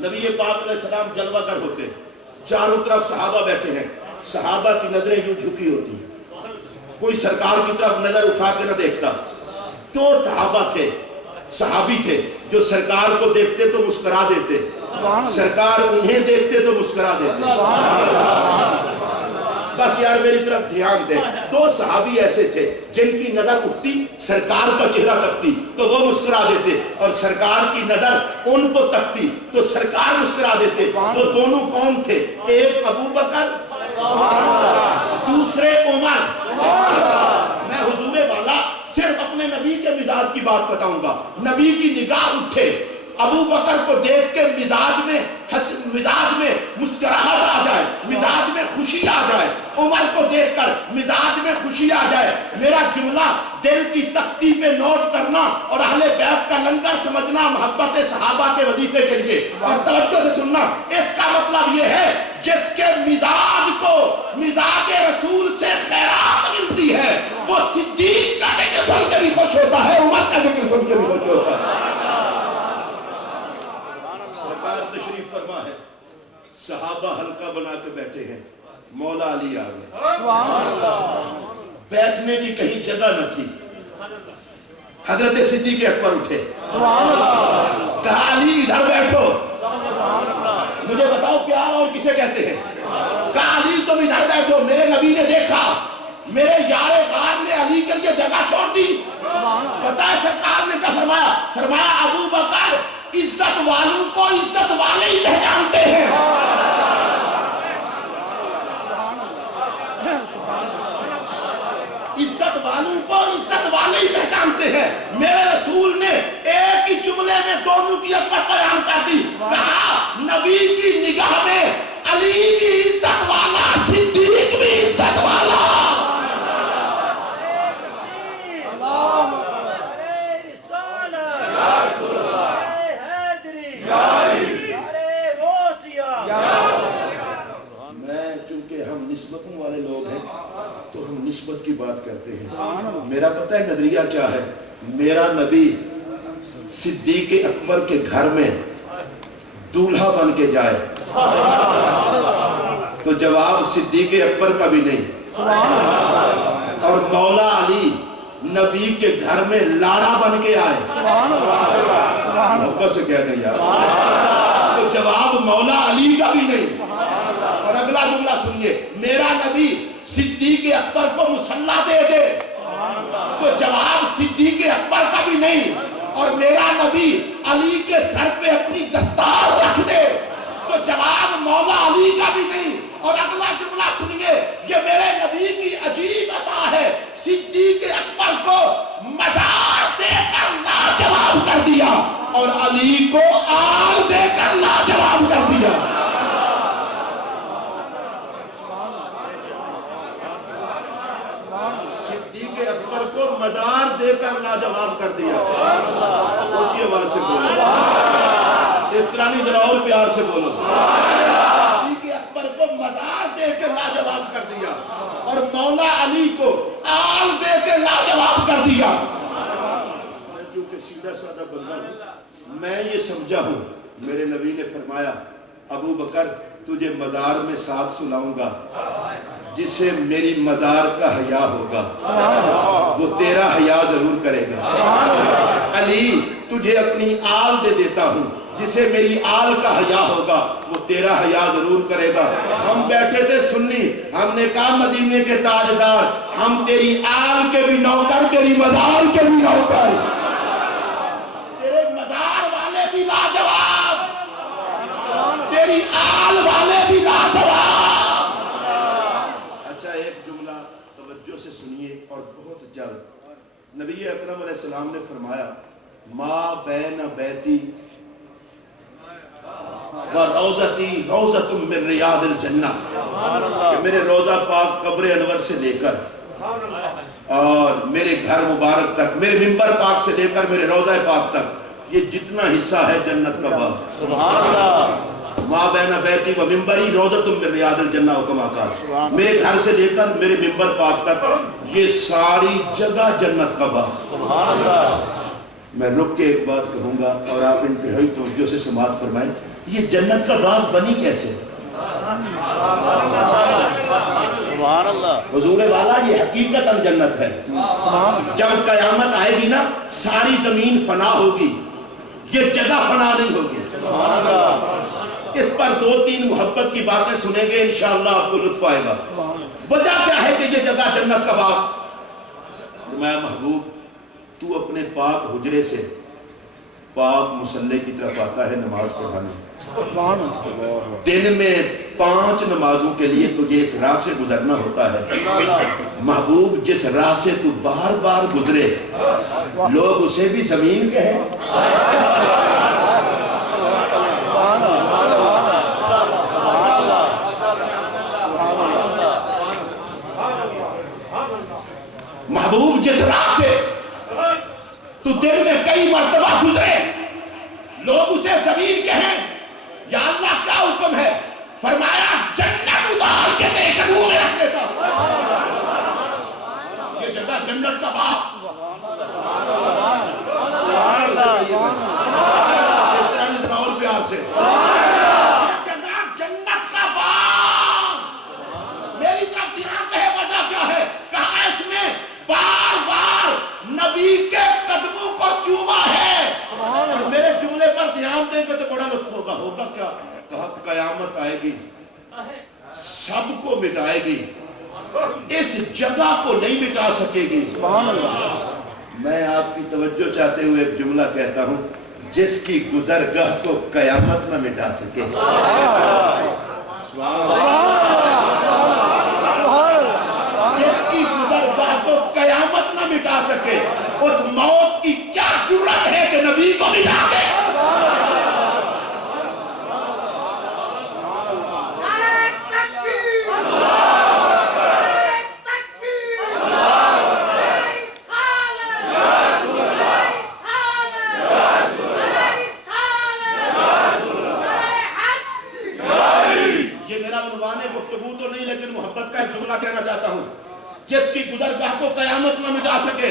نبی پاک علیہ السلام جلوہ گر ہوتے، چاروں طرف صحابہ بیٹھے ہیں، صحابہ کی نظریں یوں جھکی ہوتی ہیں، کوئی سرکار کی طرف نظر اٹھا کے نہ دیکھتا. تو صحابہ تھے، صحابی تھے جو سرکار کو دیکھتے تو مسکرا دیتے، سرکار انہیں دیکھتے تو مسکرا دیتے. بس یار میری طرف دھیان دے. دو صحابی ایسے تھے جن کی نظر اٹھتی سرکار کا چہرہ تکتی تو وہ مسکرا دیتے، اور سرکار کی نظر ان کو تکتی تو سرکار مسکرا دیتے. وہ دونوں کون تھے؟ ایک ابو بکر، دوسرے عمر. میں حضور والا صرف اپنے نبی کے مزاج کی بات بتاؤں گا. نبی کی نگاہ اٹھے، ابو بکر کو دیکھ کے مزاج میں مسکراہٹ آ جائے، مزاج میں خوشی آ جائے. عمر کو دیکھ کر مزاج میں خوشی آ جائے. میرا جملہ دل کی تختی پہ نوٹ کرنا اور اہل بیت کا لنگر سمجھنا محبت صحابہ کے وظیفے کے لیے. اور توجہ سے سننا، اس کا مطلب یہ ہے جس کے مزاج کو مزاج رسول سے خیرات ملتی ہے وہ صدیق کا ذکر سن کے بھی خوش ہوتا ہے، عمر کا ذکر سن کے بھی خوش ہوتا ہے. سرکار تشریف فرما ہے، صحابہ حلقہ بنا کے بیٹھے ہیں، مولا علی آ گئے. بیٹھنے کی کہیں جگہ نہ تھی. حضرت صدیق اکبر اٹھے، کہا علی ادھر بیٹھو. مجھے بتاؤ پیار اور کسے کہتے ہیں؟ کہا علی تم ادھر بیٹھو. میرے نبی نے دیکھا میرے یار غار نے علی کے لیے جگہ چھوڑ دی. پتہ ہے سرکار نے کیا فرمایا؟ فرمایا ابو بکر عزت والوں کو عزت والے ہی پہچانتے ہیں. عزت والوں کو عزت والے ہی پہچانتے ہیں. میرے رسول نے ایک ہی جملے میں دونوں کی عظمت بیان کر دی. کہا نبی کی نگاہ میں علی بھی عزت والا، صدیق بھی عزت والا. میں چونکہ ہم نسبتوں والے لوگ ہیں تو ہم نسبت کی بات کرتے ہیں. میرا پتہ ہے نظریہ کیا ہے؟ میرا نبی صدیق اکبر کے گھر میں دولہا بن کے جائے تو جواب صدیق اکبر کا بھی نہیں. اور مولا علی نبی کے گھر میں لاڑا بن کے آئے محبت سے کہتے ہیں یار تو جواب مولا علی کا بھی نہیں. اور اگلا جملہ سنیے، میرا نبی صدیق اکبر کو مسلح دے دے تو جواب صدیق اکبر کا بھی نہیں. اور میرا نبی علی کے سر پہ اپنی دستار رکھ دے تو جواب مولا علی کا بھی نہیں. اور اگلا جملہ سنیے، یہ میرے نبی کی عجیب عطا ہے، صدیق اکبر کو مزار دے کر لاجواب کر دیا اور علی کو آل دے کر لاجواب کر دیا. صدیق اکبر کو مزار دے کر لاجواب کر دیا. اونچی آواز سے بولو، اس طرح نہیں ذرا اور پیار سے بولو. صدیق اکبر کو مزار دے کے لاجواب کر دیا اور مولا علی کو آل دے کے لاجواب کر دیا. میں جو کہ سیدھا سادہ بندہ ہوں، میں یہ سمجھا ہوں میرے نبی نے فرمایا ابو بکر تجھے مزار میں ساتھ سلاؤں گا، جسے میری مزار کا حیا ہوگا وہ تیرا حیا ضرور کرے گا. علی تجھے اپنی آل دے دیتا ہوں، جسے میری آل کا حیا ہوگا وہ تیرا حیا ضرور کرے گا. ہم بیٹھے تھے سنی، ہم نے کہا مدینے کے تاجدار ہم تیری آل کے بھی نوکر، تیری مزار کے بھی نوکر، تیرے مزار والے بھی لاجواب، تیری آل والے بھی لاجواب. اچھا ایک جملہ توجہ سے سنیے اور بہت جلد. نبی اکرم علیہ السلام نے فرمایا ما بین بیتی وروزتی روزۃ من ریاض الجنہ، کہ میرے روزہ پاک قبر انور سے لے کر اور میرے گھر مبارک تک، میرے منبر پاک سے لے کر میرے روزہ پاک تک یہ جتنا حصہ ہے جنت کا باغ. سبحان اللہ. ما بین بیتی و منبری روزۃ من ریاض الجنہ کما قال، میرے گھر سے لے کر میرے منبر پاک تک یہ ساری جگہ جنت کا باغ. سبحان اللہ. میں رک کے ایک بات کہوں گا اور آپ انتہائی توجہ سے سماعت فرمائیں. یہ جنت کا باغ بنی کیسے؟ حضور والا یہ حقیقتاً جنت ہے. جب قیامت آئے گی نا ساری زمین فنا ہوگی, یہ جگہ فنا نہیں ہوگی. اس پر 2-3 محبت کی باتیں سنیں گے انشاءاللہ آپ کو لطف آئے گا. وجہ کیا ہے کہ یہ جگہ جنت کا باغ؟ میں محبوب تو اپنے پاک حجرے سے پاک مصلی کی طرف آتا ہے نماز پڑھانے. دن میں 5 نمازوں کے لیے تجھے اس راہ سے گزرنا ہوتا ہے. محبوب جس راہ سے تو بار بار گزرے لوگ اسے بھی زمین کہیں. محبوب جس راہ سے تو دن میں کئی مرتبہ گزرے لوگ اسے زمین کہیں. یا اللہ کیا حکم ہے؟ فرمایا جنت اتار کے دیکھ منہ میں رکھ دیتا ہوں. یہ جگہ جنت کا باغ. اور پیار سے جگہ جنت کا باغ. میری طرف دھیان ہے. وجہ کیا ہے؟ کہا اس میں بار بار نبی کے قدموں کو چوما ہے. میرے جملے پر دھیان دیں گے تو بڑا لطف ہوگا. ہوگا کیا؟ کہا قیامت آئے گی سب کو مٹائے گی, اس جگہ کو نہیں مٹا سکے گی. میں آپ کی توجہ چاہتے ہوئے ایک جملہ کہتا ہوں, جس کی گزرگاہ کو قیامت نہ مٹا سکے. جس کی گزرگاہ کو قیامت نہ مٹا سکے, اس موت کی کیا جرأت ہے کہ نبی کو مٹا دے. جس کی گزرگاہ کو قیامت نہ مٹا سکے,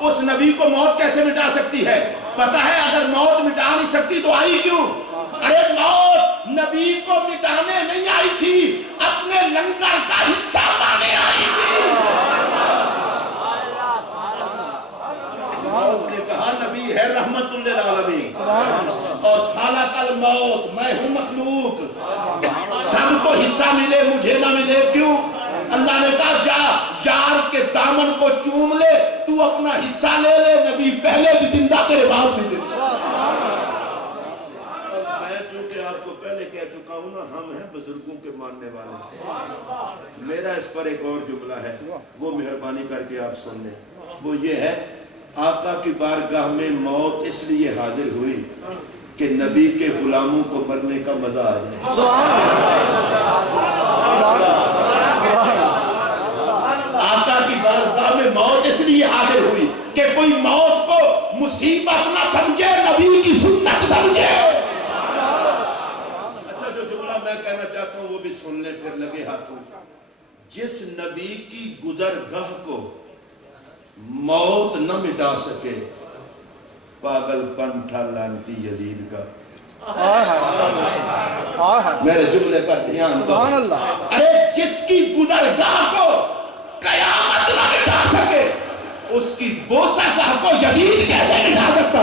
اس نبی کو موت کیسے مٹا سکتی ہے؟ پتہ ہے اگر موت مٹا نہیں سکتی تو آئی کیوں؟ ارے موت نبی کو مٹانے نہیں آئی تھی, اپنے لنگر کا حصہ پانے آئی تھی. موت نے کہا نبی ہے رحمت للعالمین, اور خالق الموت, میں ہوں مخلوق, سب کو حصہ ملے مجھے نہ ملے. کیوں؟ اللہ نے کہا جا یار کے دامن کو چوم لے, تو اپنا حصہ لے لے, نبی پہلے بھی زندہ تیرے بعد بھی. میں چونکہ آپ کو پہلے کہہ چکا ہوں نا, ہم ہیں بزرگوں کے ماننے والے. میرا اس پر ایک اور جملہ ہے, وہ مہربانی کر کے آپ سن لیں. وہ یہ ہے, آقا کی بارگاہ میں موت اس لیے حاضر ہوئی کہ نبی کے غلاموں کو مرنے کا مزہ آ جائے. آقا کی بارگاہ میں موت اس لیے حاضر ہوئی کہ کوئی موت کو مصیبت نہ سمجھے, نبی کی سنت سمجھے. اچھا جو جملہ میں کہنا چاہتا ہوں وہ بھی سن لیں پھر لگے ہاتھوں. جس نبی کی گزرگاہ کو موت نہ مٹا سکے, پاگل پن تھا لعنتی یزید کا. میرے جملے پر دھیان دو. ارے جس کی گزرگاہ کو قیامت نہ مٹا سکے, اس کی بوسہ گاہ کو یزید کیسے مٹا سکتا؟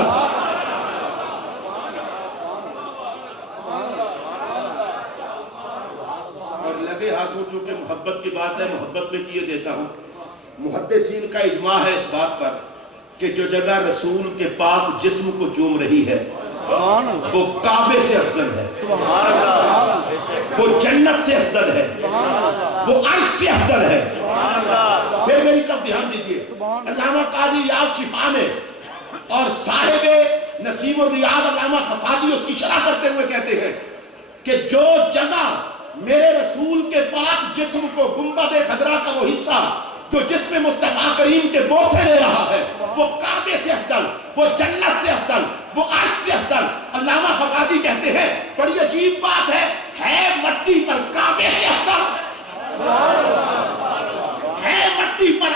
اور لگے ہاتھوں, چونکہ محبت کی بات ہے محبت میں کیے دیتا ہوں. محدثین کا اجماع ہے اس بات پر کہ جو جگہ رسول کے پاک جسم کو چوم رہی ہے وہ کعبے سے افضل ہے, وہ جنت سے افضل ہے, وہ عرش سے افضل ہے. پھر میری طرف دھیان دیجئے, علامہ قاضی یاد شفا میں اور صاحب نسیم الریاض علامہ خفاجی اس کی شرح کرتے ہوئے کہتے ہیں کہ جو جگہ میرے رسول کے پاک جسم کو گنبد خضرا کا وہ حصہ جو جسم مصطفیٰ کریم کے بوسے لے رہا ہے وہ کعبے سے افضل, وہ جنت سے افضل, وہ عرش سے افضل. علامہ خفاجی کہتے ہیں بڑی عجیب بات ہے مٹی پر کعبے سے افضل, ہے مٹی پر